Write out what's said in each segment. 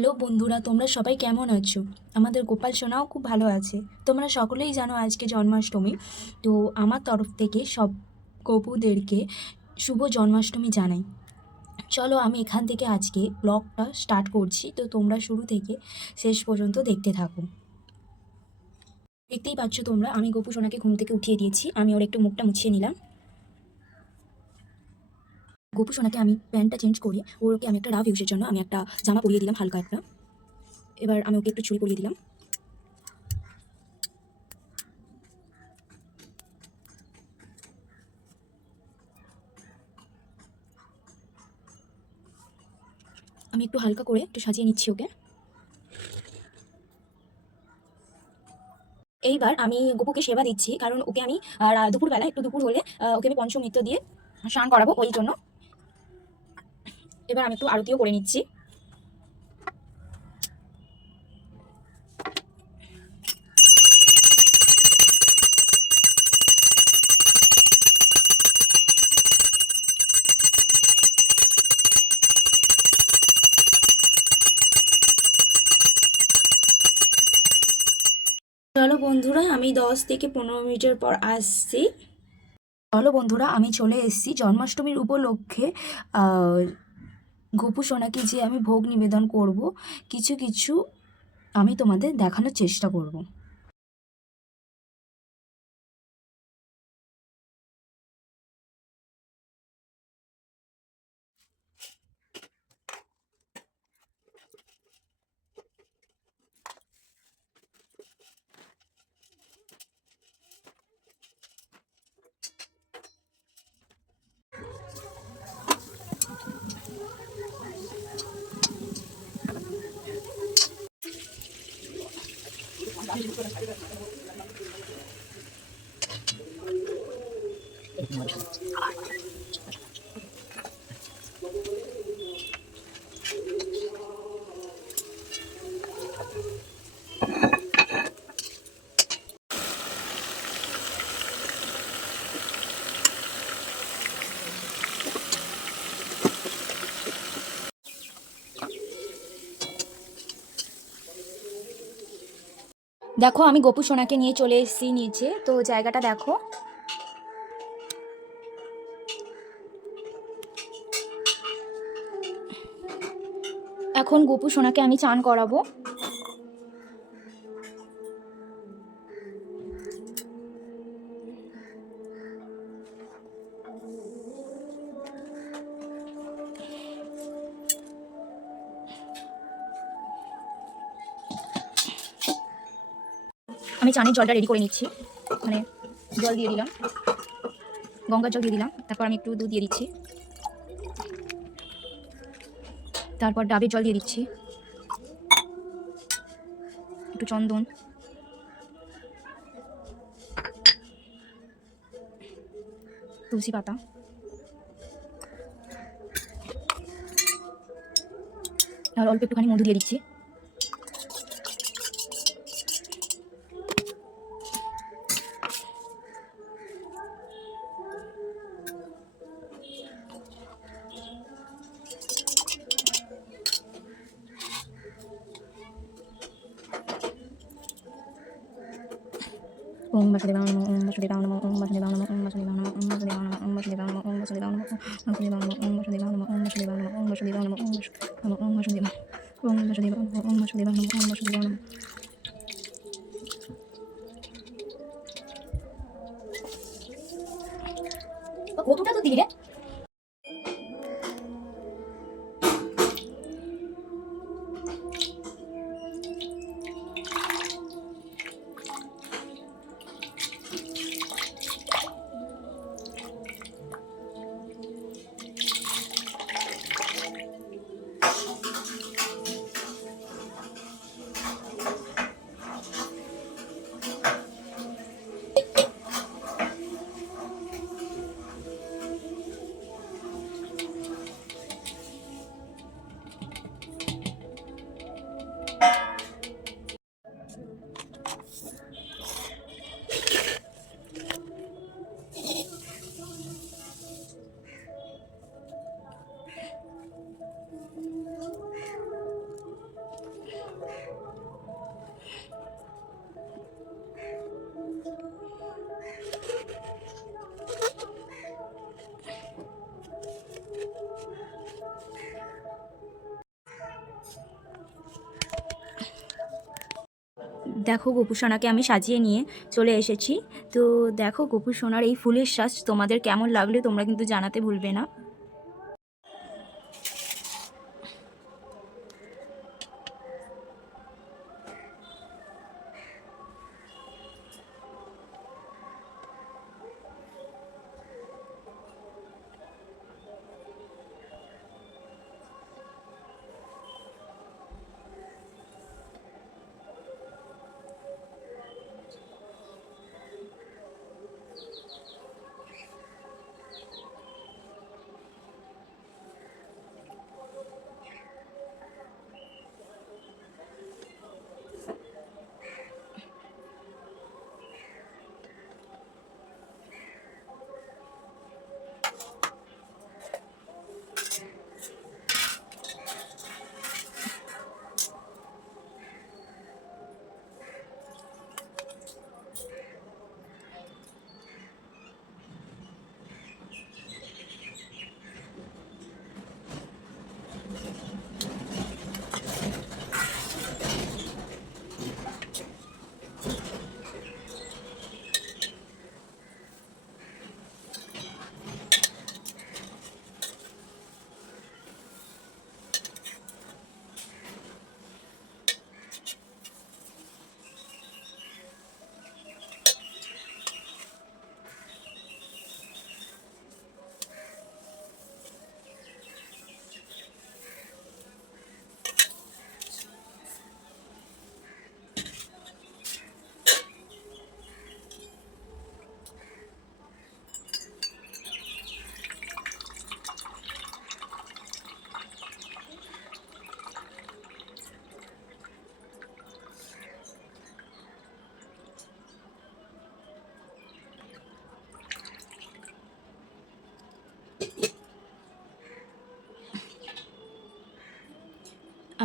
Hello বন্ধুরা, তোমরা সবাই কেমন আছো? আমাদের গোপাল সোনাও খুব ভালো আছে। তোমরা সকলেই জানো আজকে জন্মাষ্টমী। তো আমার তরফ থেকে সব গপুদেরকে শুভ জন্মাষ্টমী জানাই। চলো আমি এখান থেকে আজকে ব্লগটা স্টার্ট করছি। তো তোমরা শুরু থেকে শেষ পর্যন্ত দেখতে থাকো। দেখতেই পাচ্ছ তোমরা, আমি গপু সোনাকে ঘুম থেকে উঠিয়ে দিয়েছি। আমি ওর একটু মুখটা মুছিয়ে নিলাম। গপু সোনাকে আমি প্যান্টটা চেঞ্জ করি ওরকে আমি একটা রাফ ইউজের জন্য আমি একটা জামা পরিয়ে দিলাম হালকা একটা। এবার আমি ওকে একটু চুড়ি পরিয়ে দিলাম। আমি একটু হালকা করে একটু সাজিয়ে নিচ্ছি ওকে। এইবার আমি গপুকে সেবা দিচ্ছি, কারণ ওকে আমি দুপুরবেলা একটু দুপুর হলে ওকে আমি পঞ্চমৃত্য দিয়ে স্নান করাবো ওই জন্য। এবার আমি একটু আরতিও করে নিচ্ছি। চলো বন্ধুরা, আমি দশ থেকে পনেরো মিনিটের পর আসছি। চলো বন্ধুরা, আমি চলে এসেছি জন্মাষ্টমীর উপলক্ষে গোপু সোনাকে যে আমি ভোগ নিবেদন করব কিছু কিছু আমি তোমাদের দেখানোর চেষ্টা করব। Thank you. দেখো, আমি গোপু সোনাকে নিয়ে চলে এসেছি নিচে। তো জায়গাটা দেখো। এখন গোপু সোনাকে আমি চান করাবো। আমি চানের জলটা রেডি করে নিচ্ছি। মানে জল দিয়ে দিলাম। গঙ্গার জল দিয়ে দিলাম। তারপর আমি একটু দুধ দিয়ে দিচ্ছি। তারপর ডাবের জল দিয়ে দিচ্ছি। একটু চন্দন। তুলসী পাতা। আর অল্প একটুখানি মধু দিয়ে দিচ্ছি। ওম বাসুদেবায় নমঃ ওম বাসুদেবায় নমঃ ওম বাসুদেবায় নমঃ ওম বাসুদেবায় নমঃ ওম বাসুদেবায় নমঃ ওম বাসুদেবায় নমঃ ওম বাসুদেবায় নমঃ ওম বাসুদেবায় নমঃ ওম বাসুদেবায় নমঃ ওম বাসুদেবায় নমঃ ওম বাসুদেবায় নমঃ ওম বাসুদেবায় ওম বাসুদেবায় নমঃ ওম বাসুদেবায় নমঃ ওম বাসুদেবায় নমঃ কতটা তো দিলে দেখো গোপু সোনাকে আমি সাজিয়ে নিয়ে চলে এসেছি। তো দেখো গোপু সোনার এই ফুলের শ্বাস তোমাদের কেমন লাগলে তোমরা কিন্তু জানাতে ভুলবে না।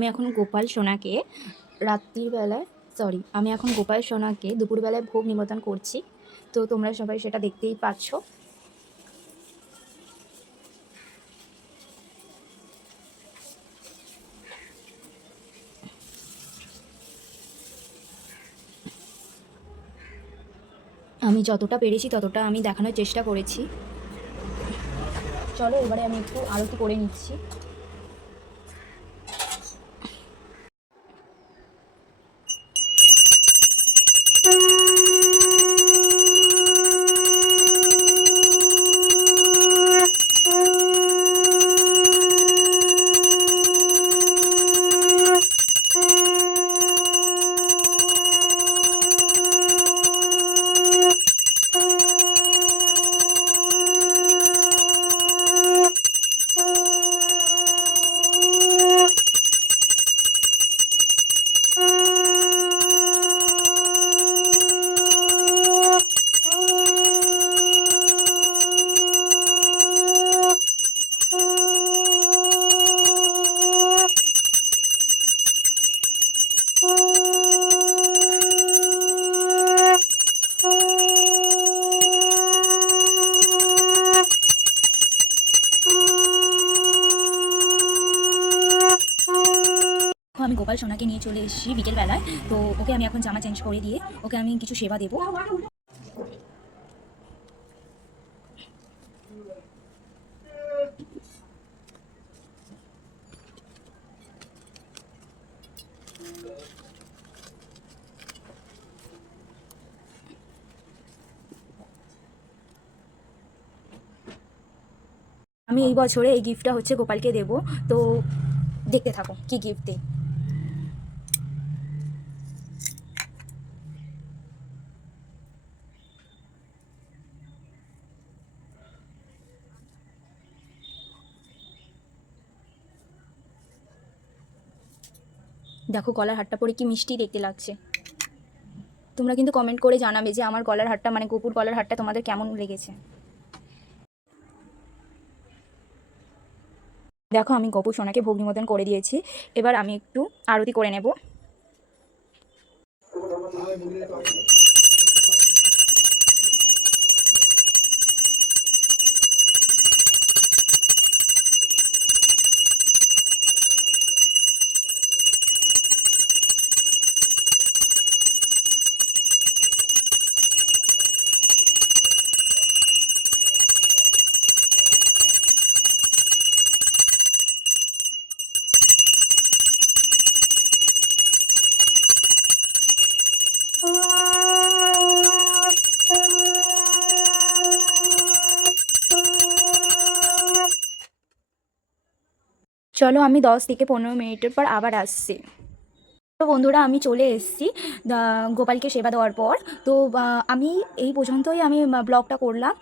আমি এখন গোপাল সোনাকে রাত্রির বেলায় সরি আমি এখন গোপাল সোনাকে দুপুরবেলায় ভোগ নিবেদন করছি। তো তোমরা সবাই সেটা দেখতেই পাচ্ছ। আমি যতটা পেরেছি ততটা আমি দেখানোর চেষ্টা করেছি। চলো এবারে আমি একটু আরতি করে নিচ্ছি। আমি নিয়ে চলে এসেছি বিকেলবেলায়। তো ওকে আমি এখন জামা চেঞ্জ করে দিয়ে ওকে আমি কিছু সেবা দেবো। আমি এই বছরে এই গিফটটা হচ্ছে গোপালকে দেবো। তো দেখতে থাকো কি গিফট দিই দেখো গলার হাটটা পরে কি মিষ্টি দেখতে লাগছে। তোমরা কিন্তু কমেন্ট করে জানাবে যে আমার গলার হাটটা মানে গোপুর গলার হাটটা তোমাদের কেমন লেগেছে। দেখো আমি গপুর সোনাকে ভোগ মতন করে দিয়েছি। এবার আমি একটু আরতি করে নেব। চলো আমি দশ থেকে পনেরো মিনিটের পর আবার আসছি। তো বন্ধুরা, আমি চলে এসেছি গোপালকে সেবা দেওয়ার পর। তো আমি এই পর্যন্তই আমি ব্লগটা করলাম।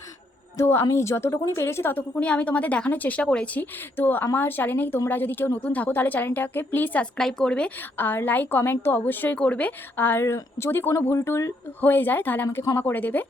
তো আমি যতটুকুনি পেরেছি ততটুকুনি আমি তোমাদের দেখানোর চেষ্টা করেছি। তো আমার চ্যানেলে তোমরা যদি কেউ নতুন থাকো তাহলে চ্যানেলটাকে প্লিজ সাবস্ক্রাইব করবে আর লাইক কমেন্ট তো অবশ্যই করবে। আর যদি কোনো ভুল টুল হয়ে যায় তাহলে আমাকে ক্ষমা করে দেবে।